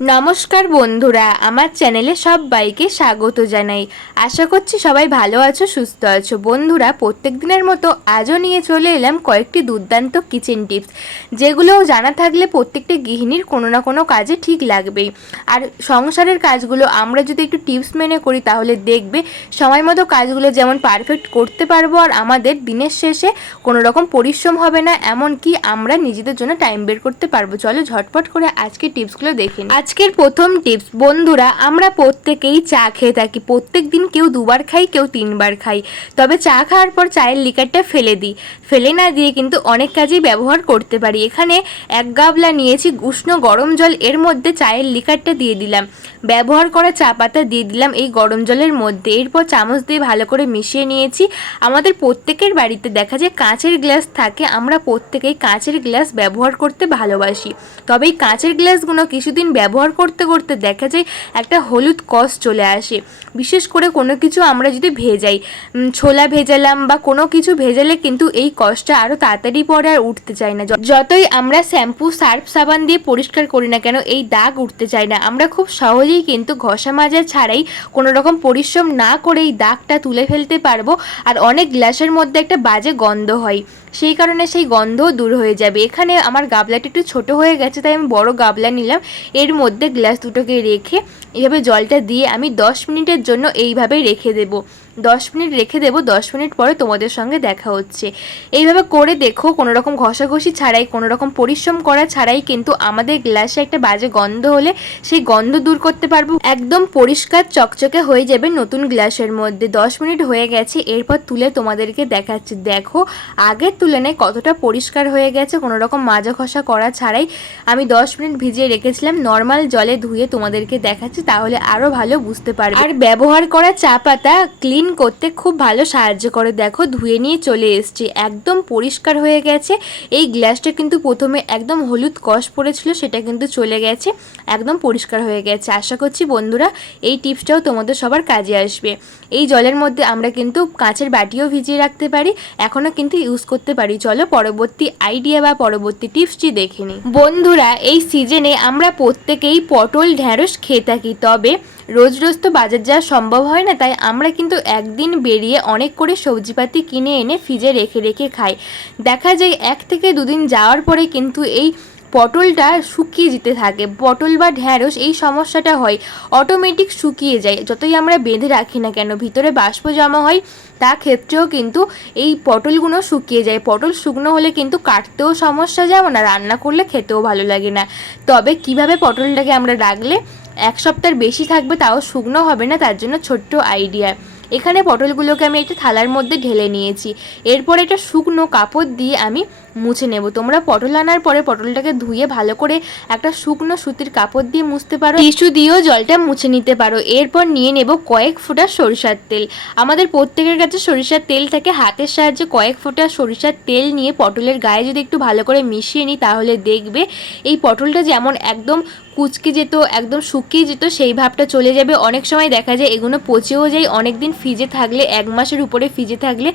নমস্কার বন্ধুরা, আমার চ্যানেলে সবাইকে স্বাগত জানাই। আশা করছি সবাই ভালো আছো, সুস্থ আছো। বন্ধুরা প্রত্যেক দিনের মতো আজও নিয়ে চলে এলাম কয়েকটি দুর্দান্ত কিচেন টিপস, যেগুলো জানা থাকলে প্রত্যেকটি গৃহিণীর কোনো না কোনো কাজে ঠিক লাগবেই। আর সংসারের কাজগুলো আমরা যদি একটু টিপস মেনে করি, তাহলে দেখবে সময় মতো কাজগুলো যেমন পারফেক্ট করতে পারব, আর আমাদের দিনের শেষে কোনো রকম পরিশ্রম হবে না, এমনকি আমরা নিজেদের জন্য টাইম বের করতে পারব। চলো ঝটপট করে আজকে টিপসগুলো দেখে নিই। আজকের প্রথম টিপস, বন্ধুরা, আমরা প্রত্যেকেই চা খেয়ে থাকি। প্রত্যেক দিন কেউ দুবার খাই, কেউ তিনবার খাই। তবে চা খাওয়ার পর চায়ের লিকারটা ফেলে দিই। ফেলে না দিয়ে কিন্তু অনেক কাজেই ব্যবহার করতে পারি। এখানে এক গাবলা নিয়েছি উষ্ণ গরম জল, এর মধ্যে চায়ের লিকারটা দিয়ে দিলাম। ব্যবহার করা চা পাতা দিয়ে দিলাম এই গরম জলের মধ্যে। এরপর চামচ দিয়ে ভালো করে মিশিয়ে নিয়েছি। আমাদের প্রত্যেকের বাড়িতে দেখা যায় কাঁচের গ্লাস থাকে, আমরা প্রত্যেকেই কাঁচের গ্লাস ব্যবহার করতে ভালোবাসি। তবে এই কাঁচের গ্লাসগুলো কিছুদিন ব্যবহার করতে করতে দেখা যায় একটা হলুদ কষ চলে আসে। বিশেষ করে কোনো কিছু আমরা যদি ভেজাই ছোলা ভেজালাম বা কোনো কিছু ভেজালে কিন্তু এই কষটা আরও তাড়াতাড়ি পরে আর উঠতে চায় না। যতই আমরা শ্যাম্পু, সার্ফ, সাবান দিয়ে পরিষ্কার করি না কেন এই দাগ উঠতে চায় না। আমরা খুব সহজেই কিন্তু ঘষা মাজা ছাড়াই কোনো রকম পরিশ্রম না করে এই দাগটা তুলে ফেলতে পারব আর অনেক গ্লাসের মধ্যে একটা বাজে গন্ধ হয়। সেই কারণে সেই গন্ধও দূর হয়ে যাবে। এখানে আমার গাবলাটা একটু ছোট হয়ে গেছে, তাই আমি বড় গাবলা নিলাম। এর মধ্যে গ্লাস দুটোকে রেখে এভাবে জলটা দিয়ে আমি দশ মিনিটের জন্য এইভাবেই রেখে দেব। দশ মিনিট রেখে দেবো, দশ মিনিট পরে তোমাদের সঙ্গে দেখা হচ্ছে। এইভাবে করে দেখো কোনো রকম ঘষাঘষি ছাড়াই কোনো রকম পরিশ্রম করা ছাড়াই কিন্তু আমাদের গ্লাসে একটা বাজে গন্ধ হলে সেই গন্ধ দূর করতে পারব। একদম পরিষ্কার চকচকে হয়ে যাবে নতুন গ্লাসের মধ্যে। দশ মিনিট হয়ে গেছে, এরপর তুলে তোমাদেরকে দেখাচ্ছি। দেখো, আগের তুলনায় কতটা পরিষ্কার হয়ে গেছে কোনো রকম মাজা ঘষা করা ছাড়াই। আমি দশ মিনিট ভিজিয়ে রেখেছিলাম, নর্মাল জলে ধুয়ে তোমাদেরকে দেখাচ্ছি, তাহলে আরও ভালো বুঝতে পারবে। আর ব্যবহার করা চা পাতা, ক্লিন করতে খুব ভালো সাহায্য করে। দেখো, ধুয়ে নিয়ে চলে এসছি। একদম পরিষ্কার হয়ে গেছে। এই গ্লাসটা কিন্তু প্রথমে একদম হলুদ কষ পড়েছিল, সেটা কিন্তু চলে গেছে। একদম পরিষ্কার হয়ে গেছে। আশা করছি বন্ধুরা, এই টিপসটাও তোমাদের সবার কাজে আসবে। এই জলের মধ্যে আমরা কিন্তু কাঁচের বাটিও ভিজিয়ে রাখতে পারি। এখনও কিন্তু ইউজ করতে পারি। চলো পরবর্তী আইডিয়া বা পরবর্তী টিপসটি দেখে নিই। বন্ধুরা, এই সিজনে আমরা প্রত্যেকেই পটল ঢ্যাঁড়স খেয়ে থাকি। তবে রোজ রোজ তো বাজার যাওয়া সম্ভব হয় না, তাই আমরা কিন্তু একদিন বেরিয়ে অনেক করে সবজিপাতি কিনে এনে ফ্রিজে রেখে রেখে খাই দেখা যায় এক থেকে দুদিন যাওয়ার পরে কিন্তু এই পটলটা শুকিয়ে যেতে থাকে। পটল বা ঢ্যাঁড়স এই সমস্যাটা হয়। অটোমেটিক শুকিয়ে যায়। যতই আমরা বেঁধে রাখি না কেন, ভিতরে বাষ্প জমা হয়, তা ক্ষেত্রেও কিন্তু এই পটলগুলো শুকিয়ে যায়। পটল শুকনো হলে কিন্তু কাটতেও সমস্যা যেমন আর রান্না করলে খেতেও ভালো লাগে না। তবে কীভাবে পটলটাকে আমরা রাখলে? এক সপ্তাহের বেশি থাকবে, তাও শুকনো হবে না, তার জন্য ছোট্ট আইডিয়া এখানে পটলগুলোকে আমি একটা থালার মধ্যে ঢেলে নিয়েছি। এরপর এটা শুকনো কাপড় দিয়ে আমি মুছে নেব। তোমরা পটল আনার পরে পটলটাকে ধুয়ে ভালো করে একটা শুকনো সুতির কাপড় দিয়ে মুছতে পারো। টিস্যু দিয়েও জলটা মুছে নিতে পারো। এরপর নিয়ে নেব কয়েক ফোঁটা সরিষার তেল। আমাদের প্রত্যেকের কাছে সরিষার তেল থাকে। হাতের সাহায্যে কয়েক ফোঁটা সরিষার তেল নিয়ে পটলের গায়ে যদি একটু ভালো করে মিশিয়ে নিই তাহলে দেখবে এই পটলটা যেমন একদম কুচকে যেত, একদম শুকিয়ে যেত, সেই ভাবটা চলে যাবে। অনেক সময় দেখা যায় এগুলো পচেও যায়। অনেক দিন ফ্রিজে থাকলে, এক মাসের উপরে ফ্রিজে থাকলে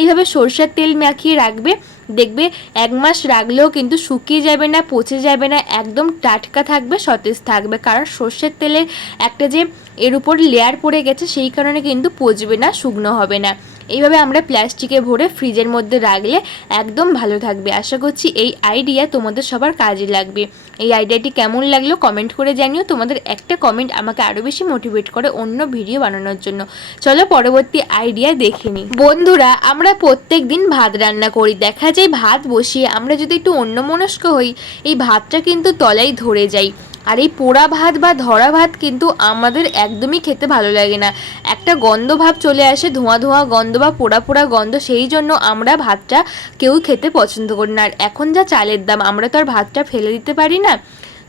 এইভাবে সরষের তেল মাখিয়ে রাখবে। দেখবে এক মাস রাখলেও কিন্তু শুকিয়ে যাবে না, পচে যাবে না, একদম টাটকা থাকবে, সতেজ থাকবে। কারণ সর্ষের তেলের একটা যে এর উপর লেয়ার পড়ে গেছে, সেই কারণে কিন্তু পচবে না, শুকনো হবে না। এইভাবে আমরা প্লাস্টিকে ভরে ফ্রিজের মধ্যে রাখলে একদম ভালো থাকবে। আশা করছি এই আইডিয়া তোমাদের সবার কাজে লাগবে। এই আইডিয়াটি কেমন লাগল কমেন্ট করে জানিও। তোমাদের একটা কমেন্ট আমাকে আরও বেশি মোটিভেট করে অন্য ভিডিও বানানোর জন্য। চলো পরবর্তী আইডিয়া দেখে নিই। বন্ধুরা, আমরা প্রত্যেক দিন ভাত রান্না করি। দেখা যায় ভাত বসিয়ে আমরা যদি একটু অন্যমনস্ক হই, এই ভাতটা কিন্তু তলায় ধরে যায়। আর এই পোড়া ভাত বা ধরা ভাত কিন্তু আমাদের একদমই খেতে ভালো লাগে না। একটা গন্ধ ভাব চলে আসে, ধোঁয়া ধোঁয়া গন্ধ বা পোড়া পোড়া গন্ধ, সেই জন্য আমরা ভাতটা কেউ খেতে পছন্দ করি না। আর এখন যা চালের দাম, আমরা তো আর ভাতটা ফেলে দিতে পারি না।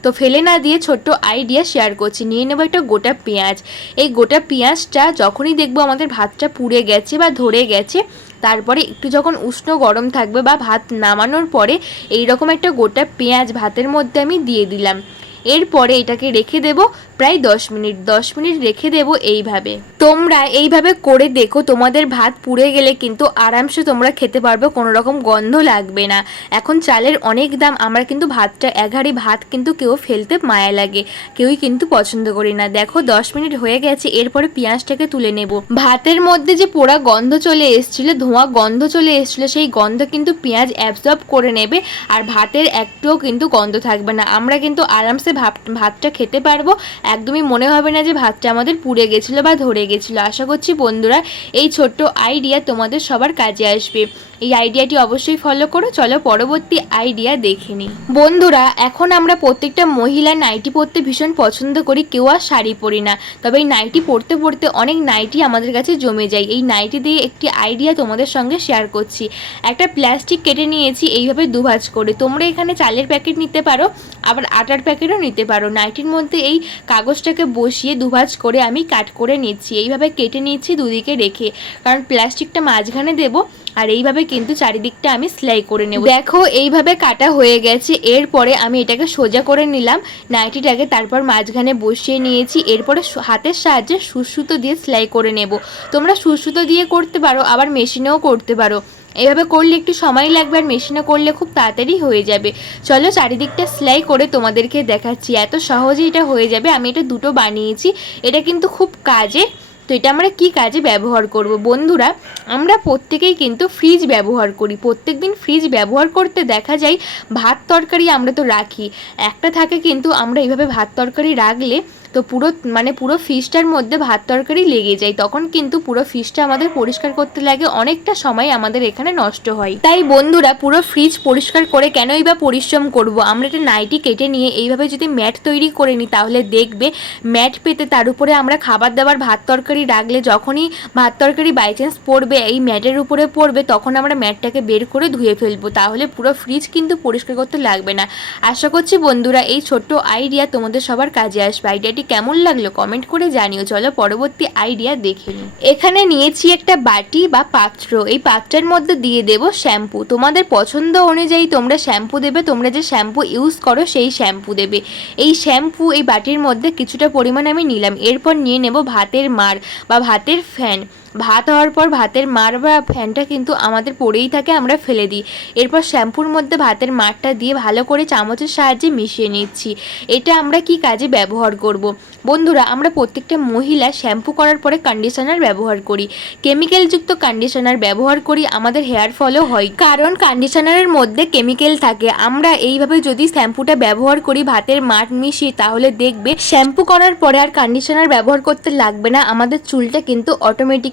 তো ফেলে না দিয়ে ছোট্ট আইডিয়া শেয়ার করছি। নিয়ে নেব একটা গোটা পেঁয়াজ। এই গোটা পেঁয়াজটা যখনই দেখব আমাদের ভাতটা পুড়ে গেছে বা ধরে গেছে, তারপরে একটু যখন উষ্ণ গরম থাকবে বা ভাত নামানোর পরে এই রকম একটা গোটা পেঁয়াজ ভাতের মধ্যে আমি দিয়ে দিলাম। এরপরে এটাকে রেখে দেব। প্রায় দশ মিনিট দশ মিনিট রেখে দেব এইভাবে। তোমরা এইভাবে করে দেখো, তোমাদের ভাত পুড়ে গেলে কিন্তু আরামসে তোমরা খেতে পারবে কোনো রকম গন্ধ লাগবে না। এখন চালের অনেক দাম, আমরা কিন্তু ভাতটা এগারি ভাত কিন্তু কেউ ফেলতে মায়া লাগে, কেউই কিন্তু পছন্দ করি না। দেখো, দশ মিনিট হয়ে গেছে, এরপরে পেঁয়াজটাকে তুলে নেব। ভাতের মধ্যে যে পোড়া গন্ধ চলে এসেছিল, ধোঁয়া গন্ধ চলে এসেছিল, সেই গন্ধ কিন্তু পেঁয়াজ অ্যাবজর্ব করে নেবে, আর ভাতের একটুও কিন্তু গন্ধ থাকবে না। আমরা কিন্তু আরামসে ভাত, ভাতটা খেতে পারব একদমই মনে হবে না যে ভাতটা আমাদের পুড়ে গেছিল বা ধরে গেছিল। আশা করছি বন্ধুরা এই ছোট্ট আইডিয়া তোমাদের সবার কাজে আসবে। এই আইডিয়াটি অবশ্যই ফলো করো। চলো পরবর্তী আইডিয়া দেখে নিই। বন্ধুরা, এখন আমরা প্রত্যেকটা মহিলা নাইটি পরতে ভীষণ পছন্দ করি, কেউ আর শাড়ি পরি না। তবে এই নাইটি পরতে পরতে অনেক নাইটি আমাদের কাছে জমে যায়। এই নাইটি দিয়ে একটি আইডিয়া তোমাদের সঙ্গে শেয়ার করছি। একটা প্লাস্টিক কেটে নিয়েছি, এইভাবে দুভাজ করে। তোমরা এখানে চালের প্যাকেট নিতে পারো, আবার আটার প্যাকেটও নিতে পারো। নাইটির মধ্যে এই কাগজটাকে বসিয়ে দুভাজ করে আমি কাট করে নিচ্ছি। এইভাবে কেটে নিচ্ছি দুদিকে রেখে। কারণ প্লাস্টিকটা মাঝখানে দেবো আর এইভাবে কিন্তু চারিদিকটা আমি সেলাই করে নেব। দেখো, এইভাবে কাটা হয়ে গেছে। এরপরে আমি এটাকে সোজা করে নিলাম। নাইটিটাকে তারপর মাঝখানে বসিয়ে নিয়েছি। এরপরে হাতের সাহায্যে সুসুতো দিয়ে সেলাই করে নেব। তোমরা সুসুতো দিয়ে করতে পারো, আবার মেশিনেও করতে পারো। এভাবে করলে একটু সময় লাগবে আর মেশিনে করলে খুব তাড়াতাড়ি হয়ে যাবে। চলো চারিদিকটা সেলাই করে তোমাদেরকে দেখাচ্ছি। এত সহজে এটা হয়ে যাবে। আমি এটা দুটো বানিয়েছি। এটা কিন্তু খুব কাজে তো এটা আমরা কি কাজে ব্যবহার করব? বন্ধুরা, আমরা প্রত্যেকেই কিন্তু ফ্রিজ ব্যবহার করি। প্রত্যেক দিন ফ্রিজ ব্যবহার করতে দেখা যায় ভাত তরকারি আমরা তো রাখি। একটা থাকে কিন্তু আমরা এইভাবে ভাত তরকারি রাখলে তো পুরো মানে পুরো ফিশটার মধ্যে ভাত তরকারি লেগে যায়। তখন কিন্তু পুরো ফিশটা আমাদের পরিষ্কার করতে লাগে, অনেকটা সময় আমাদের এখানে নষ্ট হয়। তাই বন্ধুরা পুরো ফ্রিজ পরিষ্কার করে কেনই বা পরিশ্রম করব? আমরা একটা নাইটি কেটে নিয়ে এইভাবে যদি ম্যাট তৈরি করে নিই তাহলে দেখবে ম্যাট পেতে তার উপরে আমরা খাবার দাবার, ভাত তরকারি রাখলে যখনই ভাত তরকারি বাই চান্স পড়বে, এই ম্যাটের উপরে পড়বে, তখন আমরা ম্যাটটাকে বের করে ধুয়ে ফেলব। তাহলে পুরো ফ্রিজ কিন্তু পরিষ্কার করতে লাগবে না। আশা করছি বন্ধুরা, এই ছোট্ট আইডিয়া তোমাদের সবার কাজে আসবে। আইডিয়াটি কেমন লাগল কমেন্ট করে জানিও। চলো পরবর্তী আইডিয়া দেখে নিই। এখানে নিয়েছি একটা বাটি বা পাত্র। এই পাত্রের মধ্যে দিয়ে দেব শ্যাম্পু তোমাদের পছন্দ অনুযায়ী তোমরা শ্যাম্পু দেবে, তোমরা যে শ্যাম্পু ইউজ করো সেই শ্যাম্পু দেবে। এই শ্যাম্পু এই বাটির মধ্যে কিছুটা পরিমাণ আমি নিলাম। এরপর নিয়ে নেব ভাতের মার বা ভাতের ফ্যান ভাত হওয়ার পর ভাতের মার বা ফ্যানটা কিন্তু আমাদের পড়েই থাকে, আমরা ফেলে দিই। এরপর শ্যাম্পুর মধ্যে ভাতের মারটা দিয়ে ভালো করে চামচের সাহায্যে মিশিয়ে নিচ্ছি। এটা আমরা কি কাজে ব্যবহার করব। বন্ধুরা, আমরা প্রত্যেকটা মহিলা শ্যাম্পু করার পরে কন্ডিশনার ব্যবহার করি। কেমিক্যালযুক্ত কন্ডিশনার ব্যবহার করি, আমাদের হেয়ার ফলও হয়। কারণ কন্ডিশনারের মধ্যে কেমিক্যাল থাকে। আমরা এইভাবে যদি শ্যাম্পুটা ব্যবহার করি, ভাতের মাঠ মিশিয়ে, তাহলে দেখবে শ্যাম্পু করার পরে আর কন্ডিশনার ব্যবহার করতে লাগবে না। আমাদের চুলটা কিন্তু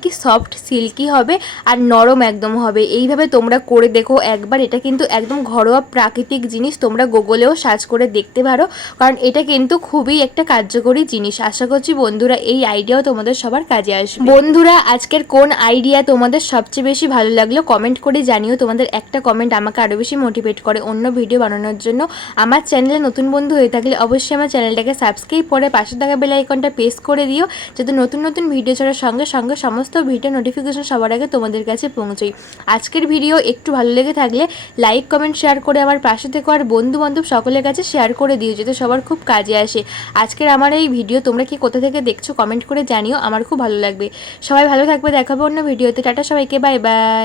অটোমেটিকই সফট সিল্কি হবে আর নরম একদম হবে। এইভাবে তোমরা করে দেখো। একবার এটা কিন্তু একদম ঘরোয়া প্রাকৃতিক জিনিস, তোমরা গুগলেও সার্চ করে দেখতে পারো। কারণ এটা কিন্তু খুবই একটা কার্যকরী জিনিস। আশা করছি বন্ধুরা এই আইডিয়াও তোমাদের সবার কাজে আসবে। বন্ধুরা, আজকের কোন আইডিয়া তোমাদের সবচেয়ে বেশি ভালো লাগল কমেন্ট করে জানিও। তোমাদের একটা কমেন্ট আমাকে আরও বেশি মোটিভেট করে অন্য ভিডিও বানানোর জন্য। আমার চ্যানেলে নতুন বন্ধু হয়ে থাকলে অবশ্যই আমার চ্যানেলটাকে সাবস্ক্রাইব করে পাশে থাকা বেল আইকনটা প্রেস করে দিও। যাতে নতুন নতুন ভিডিও ছাড়ার সঙ্গে সঙ্গে সমস্ত ভিডিও নোটিফিকেশন সবার আগে তোমাদের কাছে পৌঁছোই। আজকের ভিডিও একটু ভালো লেগে থাকলে লাইক কমেন্ট শেয়ার করে আমার পাশে থেকে আর বন্ধু বান্ধব সকলের কাছে শেয়ার করে দিও যেতে সবার খুব কাজে আসে। আজকের আমার এই ভিডিও তোমরা কি কোথা থেকে দেখছ কমেন্ট করে জানিও, আমার খুব ভালো লাগবে। সবাই ভালো থাকবে, দেখাবো অন্য ভিডিওতে টাটা সবাইকে বাই বাই